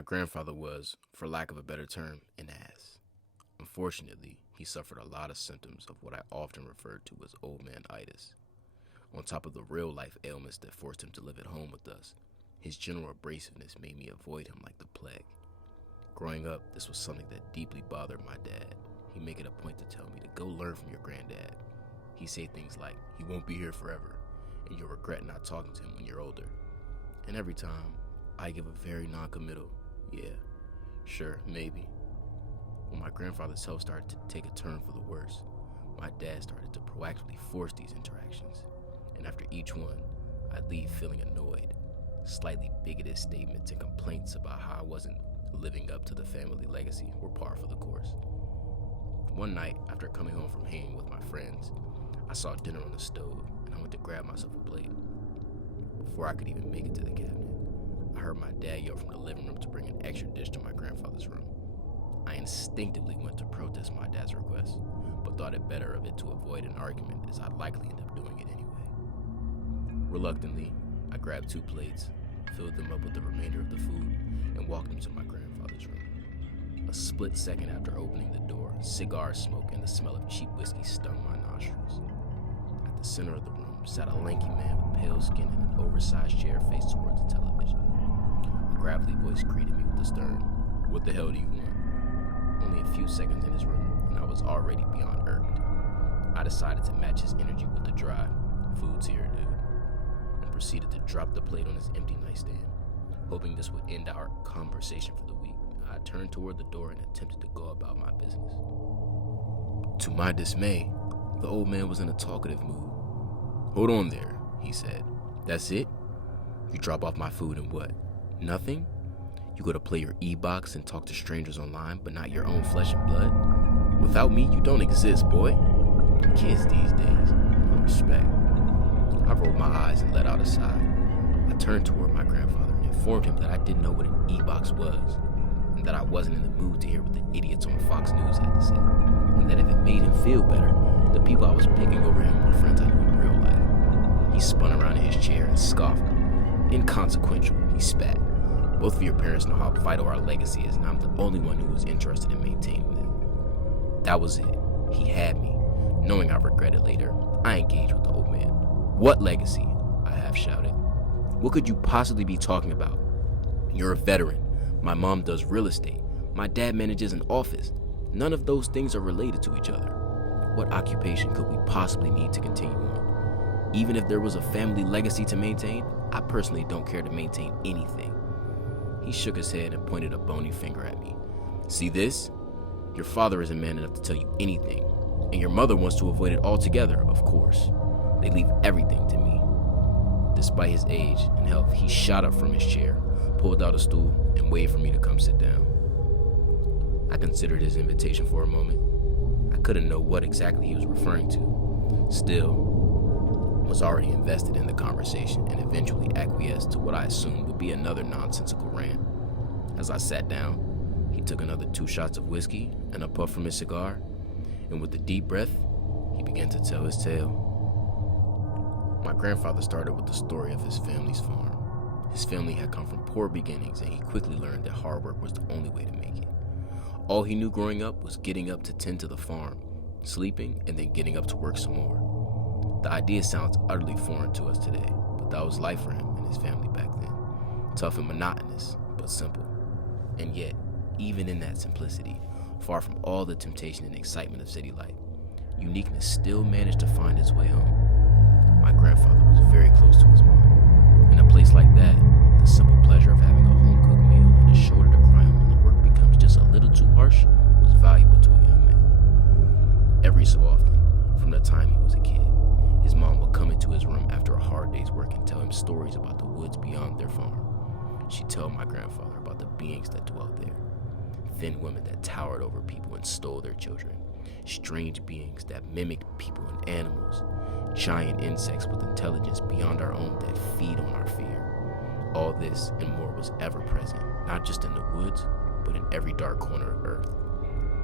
My grandfather was, for lack of a better term, an ass. Unfortunately, he suffered a lot of symptoms of what I often referred to as old man-itis. On top of the real-life ailments that forced him to live at home with us, his general abrasiveness made me avoid him like the plague. Growing up, this was something that deeply bothered my dad. He'd make it a point to tell me to go learn from your granddad. He'd say things like, "He won't be here forever, and you'll regret not talking to him when you're older." And every time, I give a very non-committal, "Yeah, sure, maybe." When my grandfather's health started to take a turn for the worse, my dad started to proactively force these interactions. And after each one, I'd leave feeling annoyed. Slightly bigoted statements and complaints about how I wasn't living up to the family legacy were par for the course. One night, after coming home from hanging with my friends, I saw dinner on the stove, and I went to grab myself a plate. Before I could even make it to the cabinet, I heard my dad yell from the living room to bring an extra dish to my grandfather's room. I instinctively went to protest my dad's request, but thought it better of it to avoid an argument, as I'd likely end up doing it anyway. Reluctantly, I grabbed 2 plates, filled them up with the remainder of the food, and walked into my grandfather's room. A split second after opening the door, cigar smoke and the smell of cheap whiskey stung my nostrils. At the center of the room sat a lanky man with pale skin and an oversized chair faced towards the television. A gravelly voice greeted me with a stern, "What the hell do you want?" Only a few seconds in his room, and I was already beyond irked. I decided to match his energy with the dry, "Food's here, dude," and proceeded to drop the plate on his empty nightstand. Hoping this would end our conversation for the week, I turned toward the door and attempted to go about my business. To my dismay, the old man was in a talkative mood. "Hold on there," he said. "That's it? You drop off my food and what? Nothing? You go to play your e-box and talk to strangers online, but not your own flesh and blood? Without me, you don't exist, boy." Kids these days, no respect. I rolled my eyes and let out a sigh. I turned toward my grandfather and informed him that I didn't know what an e-box was, and that I wasn't in the mood to hear what the idiots on Fox News had to say, and that if it made him feel better, the people I was picking over him were friends I knew in real life. He spun around in his chair and scoffed. "Inconsequential," he spat. "Both of your parents know how vital our legacy is, and I'm the only one who was interested in maintaining it." That was it. He had me. Knowing I regretted later, I engaged with the old man. "What legacy?" I half shouted. "What could you possibly be talking about? You're a veteran. My mom does real estate. My dad manages an office. None of those things are related to each other. What occupation could we possibly need to continue on? Even if there was a family legacy to maintain, I personally don't care to maintain anything." He shook his head and pointed a bony finger at me. "See this? Your father isn't man enough to tell you anything, and your mother wants to avoid it altogether, of course. They leave everything to me." Despite his age and health, he shot up from his chair, pulled out a stool, and waved for me to come sit down. I considered his invitation for a moment. I couldn't know what exactly he was referring to. Still, was already invested in the conversation and eventually acquiesced to what I assumed would be another nonsensical rant. As I sat down, he took another 2 shots of whiskey and a puff from his cigar, and with a deep breath, he began to tell his tale. My grandfather started with the story of his family's farm. His family had come from poor beginnings, and he quickly learned that hard work was the only way to make it. All he knew growing up was getting up to tend to the farm, sleeping, and then getting up to work some more. The idea sounds utterly foreign to us today, but that was life for him and his family back then. Tough and monotonous, but simple. And yet, even in that simplicity, far from all the temptation and excitement of city life, uniqueness still managed to find its way home. My grandfather was very close to his mom. In a place like that, the simple pleasure of having a home-cooked meal and a shoulder to cry on when the work becomes just a little too harsh was valuable to a young man. Every so often, from the time he was a kid, his mom would come into his room after a hard day's work and tell him stories about the woods beyond their farm. She'd tell my grandfather about the beings that dwelt there. Thin women that towered over people and stole their children. Strange beings that mimicked people and animals. Giant insects with intelligence beyond our own that feed on our fear. All this and more was ever present, not just in the woods, but in every dark corner of Earth.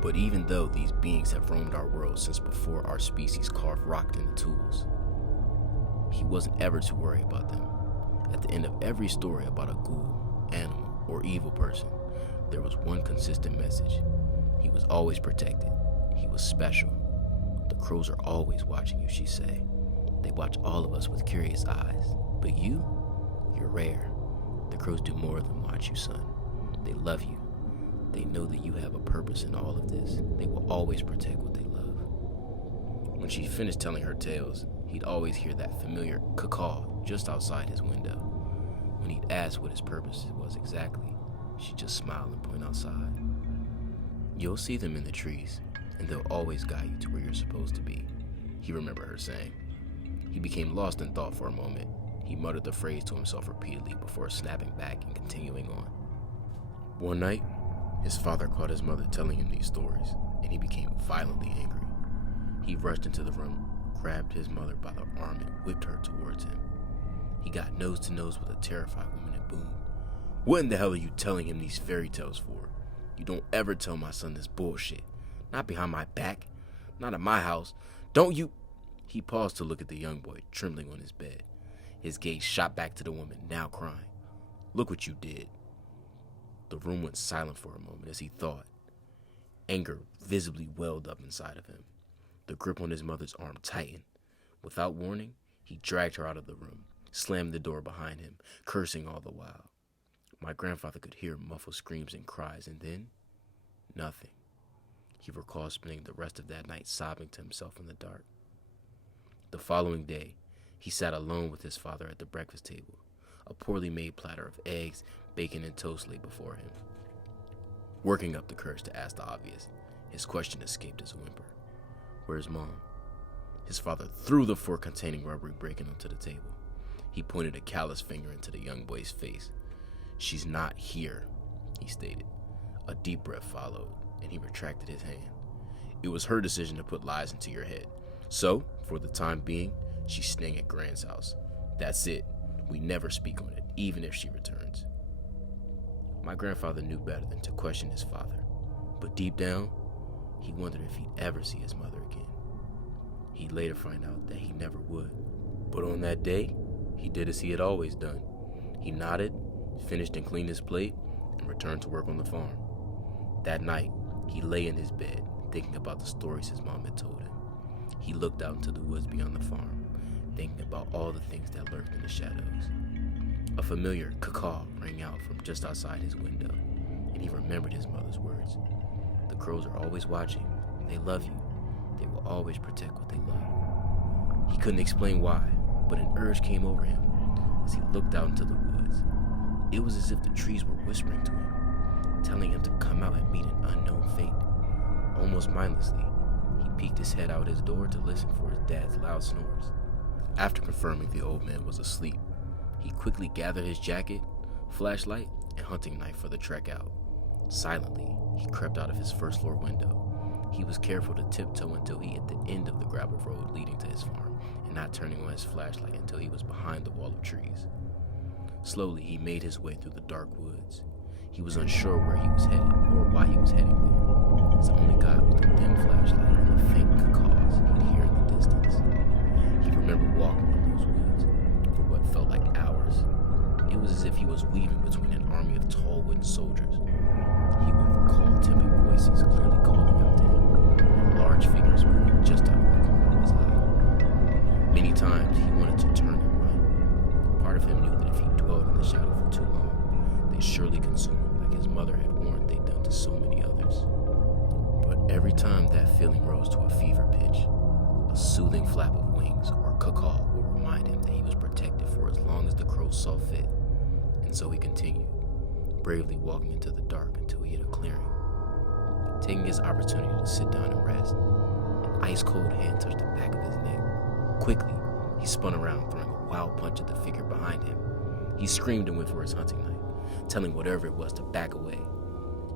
But even though these beings have roamed our world since before our species carved rock into tools, he wasn't ever to worry about them. At the end of every story about a ghoul, animal, or evil person, there was one consistent message. He was always protected. He was special. The crows are always watching you, she'd say. They watch all of us with curious eyes. But you're rare. The crows do more than watch you, son. They love you. They know that you have a purpose in all of this. They will always protect what they love. When she finished telling her tales, he'd always hear that familiar caw just outside his window. When he'd ask what his purpose was exactly, she'd just smile and point outside. You'll see them in the trees, and they'll always guide you to where you're supposed to be, he remembered her saying. He became lost in thought for a moment. He muttered the phrase to himself repeatedly before snapping back and continuing on. One night, his father caught his mother telling him these stories, and he became violently angry. He rushed into the room, grabbed his mother by the arm, and whipped her towards him. He got nose to nose with a terrified woman and boomed, "What in the hell are you telling him these fairy tales for? You don't ever tell my son this bullshit. Not behind my back. Not at my house. Don't you—" He paused to look at the young boy, trembling on his bed. His gaze shot back to the woman, now crying. "Look what you did." The room went silent for a moment as he thought. Anger visibly welled up inside of him. The grip on his mother's arm tightened. Without warning, he dragged her out of the room, slammed the door behind him, cursing all the while. My grandfather could hear muffled screams and cries, and then, nothing. He recalled spending the rest of that night sobbing to himself in the dark. The following day, he sat alone with his father at the breakfast table. A poorly made platter of eggs, bacon, and toast lay before him. Working up the courage to ask the obvious, his question escaped as a whimper. "Where's Mom?" His father threw the fork containing rubbery bacon onto the table. He pointed a callous finger into the young boy's face. "She's not here," he stated. A deep breath followed, and he retracted his hand. "It was her decision to put lies into your head. So, for the time being, she's staying at Grand's house. That's it. We never speak on it, even if she returns." My grandfather knew better than to question his father, but deep down, he wondered if he'd ever see his mother again. He'd later find out that he never would. But on that day, he did as he had always done. He nodded, finished and cleaned his plate, and returned to work on the farm. That night, he lay in his bed, thinking about the stories his mom had told him. He looked out into the woods beyond the farm, thinking about all the things that lurked in the shadows. A familiar caw rang out from just outside his window, and he remembered his mother's words. "The crows are always watching. They love you. They will always protect what they love." He couldn't explain why, but an urge came over him as he looked out into the woods. It was as if the trees were whispering to him, telling him to come out and meet an unknown fate. Almost mindlessly, he peeked his head out his door to listen for his dad's loud snores. After confirming the old man was asleep, he quickly gathered his jacket, flashlight, and hunting knife for the trek out. Silently, he crept out of his first floor window. He was careful to tiptoe until he hit the end of the gravel road leading to his farm, and not turning on his flashlight until he was behind the wall of trees. Slowly, he made his way through the dark woods. He was unsure where he was headed or why he was heading there. His only guide was the dim flashlight and the faint caws he'd hear in the distance. He remembered walking in those woods for what felt like hours. It was as if he was weaving between an army of tall wooden soldiers. He would recall timping voices clearly calling out to him, and large figures moving just out of the corner of his eye. Many times he wanted to turn and run. Part of him knew that if he dwelled in the shadow for too long, they'd surely consume him like his mother had warned they'd done to so many others. But every time that feeling rose to a fever pitch, a soothing flap of wings or caw would remind him that he was protected for as long as the crows saw fit. And so he continued, bravely walking into the dark until he hit a clearing. Taking his opportunity to sit down and rest, an ice-cold hand touched the back of his neck. Quickly, he spun around, throwing a wild punch at the figure behind him. He screamed and went for his hunting knife, telling whatever it was to back away.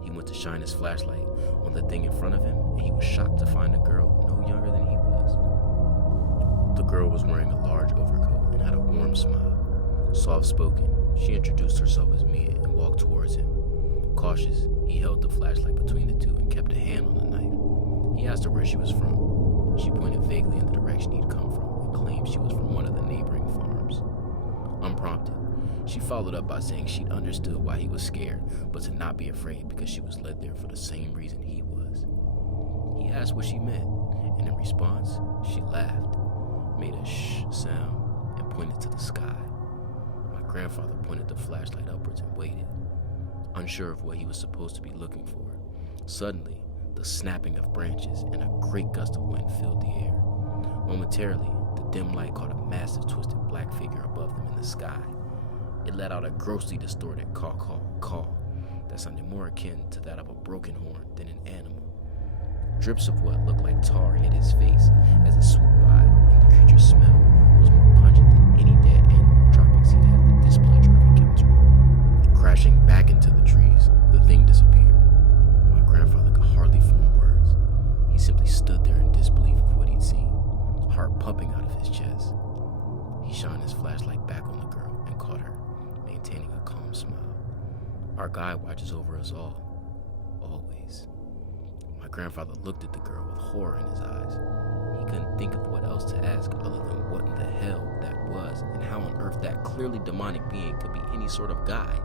He went to shine his flashlight on the thing in front of him, and he was shocked to find a girl no younger than he was. The girl was wearing a large overcoat and had a warm smile. Soft-spoken, she introduced herself as Mia and walked towards him. Cautious, he held the flashlight between the two and kept a hand on the knife. He asked her where she was from. She pointed vaguely in the direction he'd come from and claimed she was from one of the neighboring farms. Unprompted, She followed up by saying she'd understood why he was scared, but to not be afraid because she was led there for the same reason he was. He asked what she meant, and in response, she laughed, made a shh sound, and pointed to the sky. My grandfather pointed the flashlight upwards and waited, unsure of what he was supposed to be looking for. Suddenly, the snapping of branches and a great gust of wind filled the air. Momentarily, the dim light caught a massive twisted black figure above them in the sky. It let out a grossly distorted caw that sounded more akin to that of a broken horn than an animal. Drips of what looked like tar hit his face as it swooped by, and the creature's smell was more pungent than any dead animal tropics he'd had the displeasure of encountering. Crashing back into the trees, the thing disappeared. My grandfather could hardly form words. He simply stood there in disbelief of what he'd seen, heart pumping out of his chest. He shined his flashlight back on the girl and caught her, maintaining a calm smile. Our guide watches over us all, always. My grandfather looked at the girl with horror in his eyes. He couldn't think of what else to ask other than what in the hell that was and how on earth that clearly demonic being could be any sort of guide.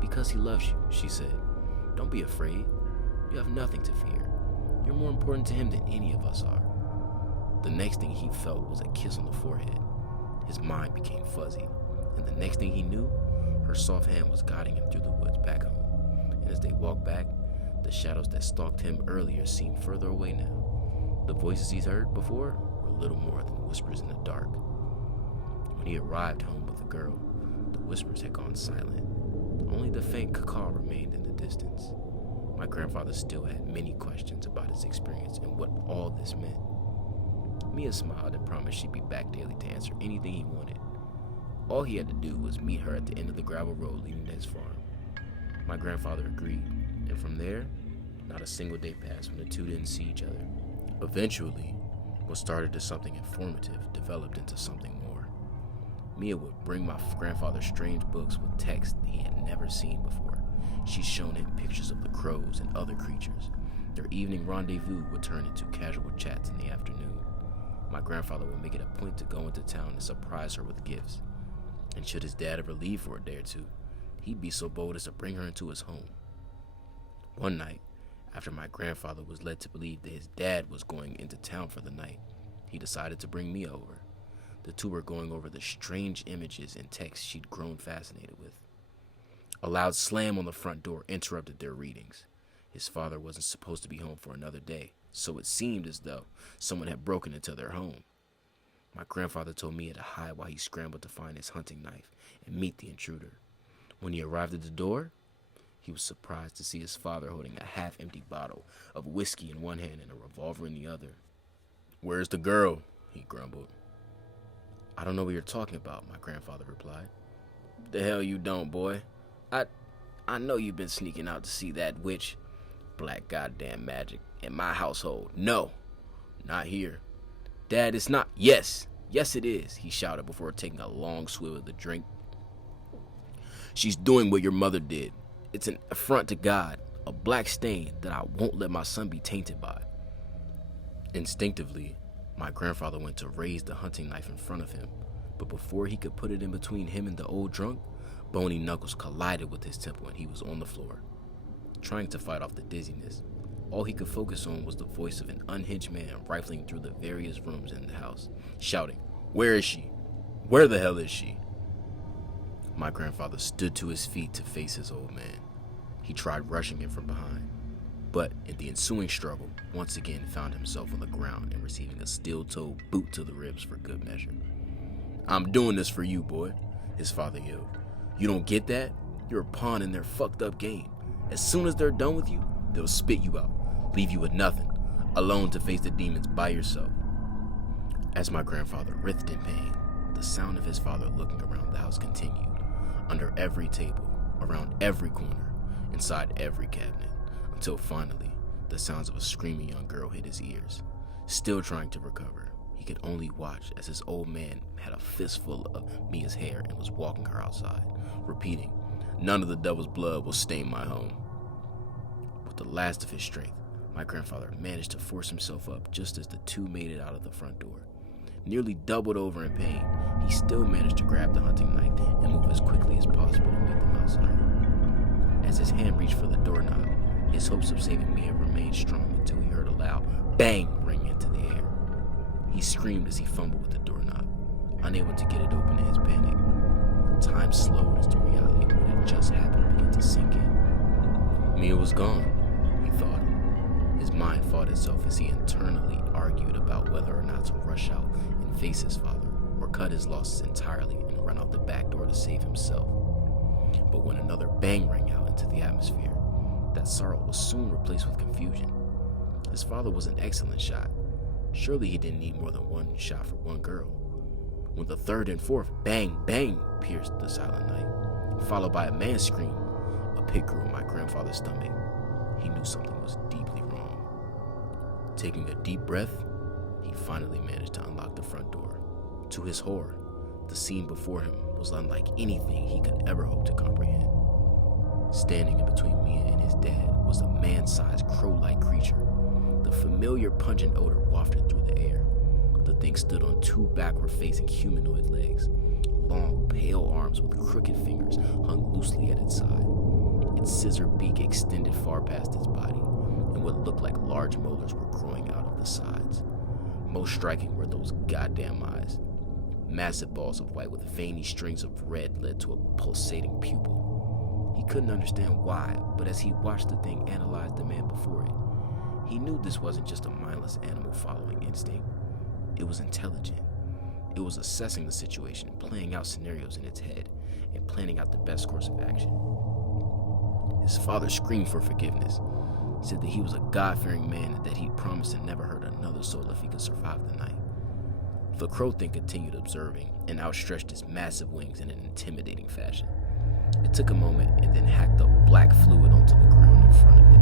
Because he loves you, she said. Don't be afraid. You have nothing to fear. You're more important to him than any of us are. The next thing he felt was a kiss on the forehead. His mind became fuzzy, and the next thing he knew, her soft hand was guiding him through the woods back home. And as they walked back, the shadows that stalked him earlier seemed further away now. The voices he'd heard before were little more than whispers in the dark. When he arrived home with the girl, the whispers had gone silent. Only the faint caw remained in the distance. My grandfather still had many questions about his experience and what all this meant. Mia smiled and promised she'd be back daily to answer anything he wanted. All he had to do was meet her at the end of the gravel road leading to his farm. My grandfather agreed, and from there, not a single day passed when the two didn't see each other. Eventually, what started as something informative developed into something more. Mia would bring my grandfather strange books with text he had never seen before. She'd shown him pictures of the crows and other creatures. Their evening rendezvous would turn into casual chats in the afternoon. My grandfather would make it a point to go into town and surprise her with gifts. And should his dad ever leave for a day or two, he'd be so bold as to bring her into his home. One night, after my grandfather was led to believe that his dad was going into town for the night, he decided to bring Mia over. The two were going over the strange images and texts she'd grown fascinated with. A loud slam on the front door interrupted their readings. His father wasn't supposed to be home for another day, so it seemed as though someone had broken into their home. My grandfather told Mia to hide while he scrambled to find his hunting knife and meet the intruder. When he arrived at the door, he was surprised to see his father holding a half-empty bottle of whiskey in one hand and a revolver in the other. "Where's the girl?" he grumbled. "I don't know what you're talking about," my grandfather replied. "The hell you don't, boy. I know you've been sneaking out to see that witch. Black goddamn magic in my household. No, not here. Dad, it's not. Yes, it is," he shouted before taking a long swig of the drink. "She's doing what your mother did. It's an affront to God, a black stain that I won't let my son be tainted by." Instinctively, my grandfather went to raise the hunting knife in front of him, but before he could put it in between him and the old drunk, bony knuckles collided with his temple and he was on the floor. Trying to fight off the dizziness, all he could focus on was the voice of an unhinged man rifling through the various rooms in the house, shouting, "Where is she? Where the hell is she?" My grandfather stood to his feet to face his old man. He tried rushing him from behind, but in the ensuing struggle, once again found himself on the ground and receiving a steel-toed boot to the ribs for good measure. "I'm doing this for you, boy," his father yelled. "You don't get that? You're a pawn in their fucked up game. As soon as they're done with you, they'll spit you out, leave you with nothing, alone to face the demons by yourself." As my grandfather writhed in pain, the sound of his father looking around the house continued, under every table, around every corner, inside every cabinet, until finally, the sounds of a screaming young girl hit his ears. Still trying to recover, he could only watch as his old man had a fistful of Mia's hair and was walking her outside, repeating, "None of the devil's blood will stain my home." With the last of his strength, my grandfather managed to force himself up just as the two made it out of the front door. Nearly doubled over in pain, he still managed to grab the hunting knife and move as quickly as possible to meet them outside. As his hand reached for the doorknob, his hopes of saving Mia remained strong until he heard a loud bang ring into the air. He screamed as he fumbled with the doorknob, unable to get it open in his panic. Time slowed as the reality of what had just happened began to sink in. Mia was gone, he thought. His mind fought itself as he internally argued about whether or not to rush out and face his father, or cut his losses entirely and run out the back door to save himself. But when another bang rang out into the atmosphere, that sorrow was soon replaced with confusion. His father was an excellent shot. Surely he didn't need more than one shot for one girl. When the third and fourth bang, bang pierced the silent night, followed by a man's scream, a pit grew in my grandfather's stomach. He knew something was deeply wrong. Taking a deep breath, he finally managed to unlock the front door. To his horror, the scene before him was unlike anything he could ever hope to comprehend. Standing in between Mia and his dad was a man-sized crow-like creature. The familiar pungent odor wafted through the air. The thing stood on two backward-facing humanoid legs. Long, pale arms with crooked fingers hung loosely at its side. Its scissor beak extended far past its body, and what looked like large molars were growing out of the sides. Most striking were those goddamn eyes. Massive balls of white with veiny strings of red led to a pulsating pupil. He couldn't understand why, but as he watched the thing analyze the man before it, he knew this wasn't just a mindless animal following instinct. It was intelligent. It was assessing the situation, playing out scenarios in its head, and planning out the best course of action. His father screamed for forgiveness, said that he was a God-fearing man and that he'd promised to never hurt another soul if he could survive the night. The crow thing continued observing and outstretched its massive wings in an intimidating fashion. It took a moment and then hacked up black fluid onto the ground in front of it.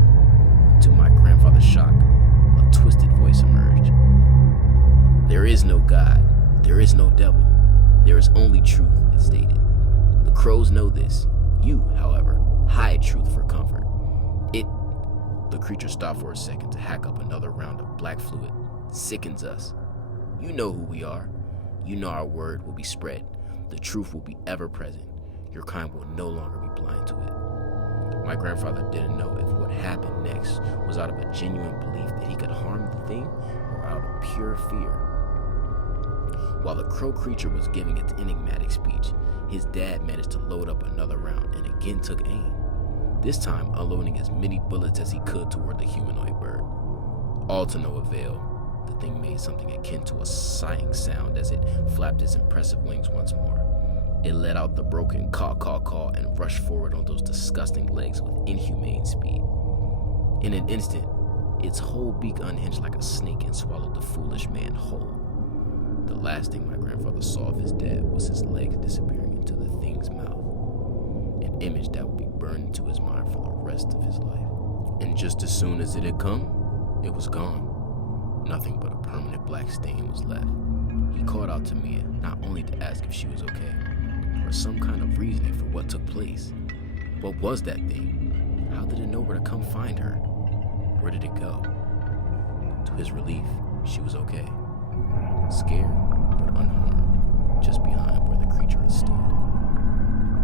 And to my grandfather's shock, a twisted voice emerged. "There is no God. There is no devil. There is only truth," it stated. "The crows know this. You, however, hide truth for comfort. The creature stopped for a second to hack up another round of black fluid. "Sickens us. You know who we are. You know our word will be spread. The truth will be ever present. Your kind will no longer be blind to it." My grandfather didn't know if what happened next was out of a genuine belief that he could harm the thing or out of pure fear. While the crow creature was giving its enigmatic speech, his dad managed to load up another round and again took aim, this time unloading as many bullets as he could toward the humanoid bird. All to no avail. The thing made something akin to a sighing sound as it flapped its impressive wings once more. It let out the broken caw caw caw and rushed forward on those disgusting legs with inhumane speed. In an instant, its whole beak unhinged like a snake and swallowed the foolish man whole. The last thing my grandfather saw of his dad was his legs disappearing into the thing's mouth, an image that would be burned into his mind for the rest of his life. And just as soon as it had come, it was gone. Nothing but a permanent black stain was left. He called out to Mia, not only to ask if she was okay, or some kind of reasoning for what took place. What was that thing? How did it know where to come find her? Where did it go? To his relief, she was okay. Scared, but unharmed, just behind where the creature had stood.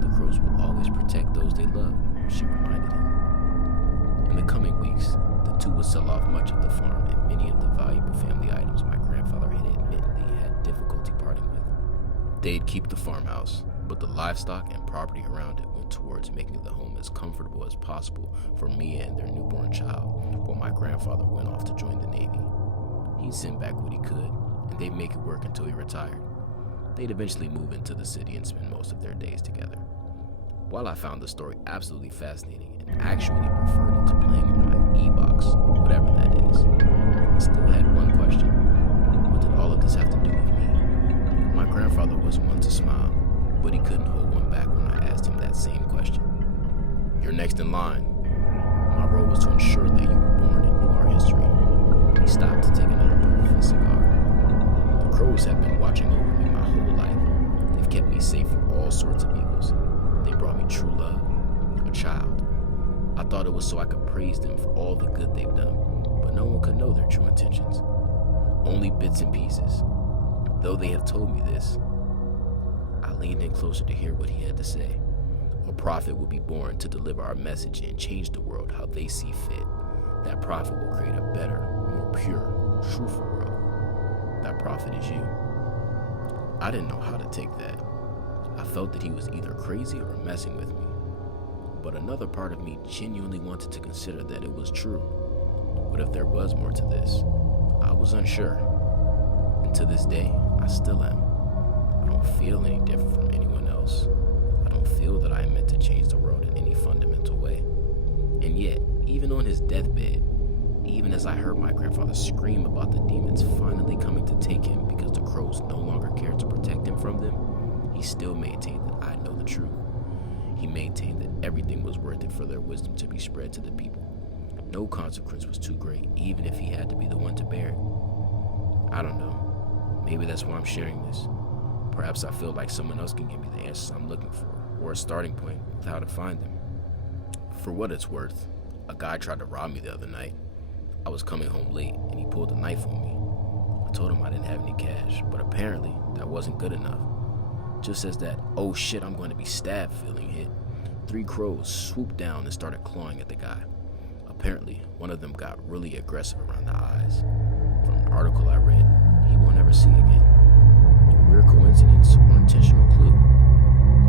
The crows will always protect those they love, she reminded him. In the coming weeks, the two would sell off much of the farm and many of the valuable family items my grandfather had admittedly had difficulty parting with. They'd keep the farmhouse, but the livestock and property around it went towards making the home as comfortable as possible for Mia and their newborn child, while my grandfather went off to join the Navy. He'd send back what he could, and they'd make it work until he retired. They'd eventually move into the city and spend most of their days together. While I found the story absolutely fascinating and actually preferred it to playing on my e-box, whatever that is, I still had one question. What did all of this have to do with me? My grandfather was one to smile, but he couldn't hold one back when I asked him that same question. "You're next in line. My role was to ensure that you were born and knew our history." He stopped to take another puff of his cigar. "The crows have been watching over me my whole life. They've kept me safe from all sorts of evils. They brought me true love, a child. I thought it was so I could praise them for all the good they've done, but no one could know their true intentions. Only bits and pieces. Though they have told me this, I leaned in closer to hear what he had to say. A prophet will be born to deliver our message and change the world how they see fit. That prophet will create a better, more pure, truthful world. That prophet is you. I didn't know how to take that. I felt that he was either crazy or messing with me. But another part of me genuinely wanted to consider that it was true. What if there was more to this? I was unsure. And to this day, I still am. I don't feel any different from anyone else. I don't feel that I am meant to change the world in any fundamental way. And yet, even on his deathbed, even as I heard my grandfather scream about the demons finally coming to take him because the crows no longer cared to protect him from them, he still maintained that I know the truth. He maintained that everything was worth it for their wisdom to be spread to the people. No consequence was too great, even if he had to be the one to bear it. I don't know. Maybe that's why I'm sharing this. Perhaps I feel like someone else can give me the answers I'm looking for, or a starting point with how to find them. For what it's worth, a guy tried to rob me the other night. I was coming home late, and he pulled a knife on me. I told him I didn't have any cash, but apparently that wasn't good enough. Just as that, oh shit, I'm going to be stabbed feeling hit, 3 crows swooped down and started clawing at the guy. Apparently, one of them got really aggressive around the eyes. From an article I read, he won't ever see again. Weird coincidence or intentional clue?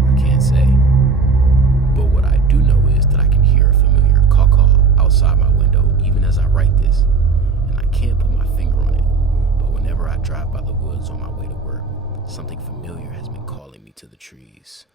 I can't say. But what I do know is that I can hear a familiar caw-caw outside my window even as I write this, and I can't put my finger on it. But whenever I drive by the woods on my way to work, something familiar has been calling me to the trees.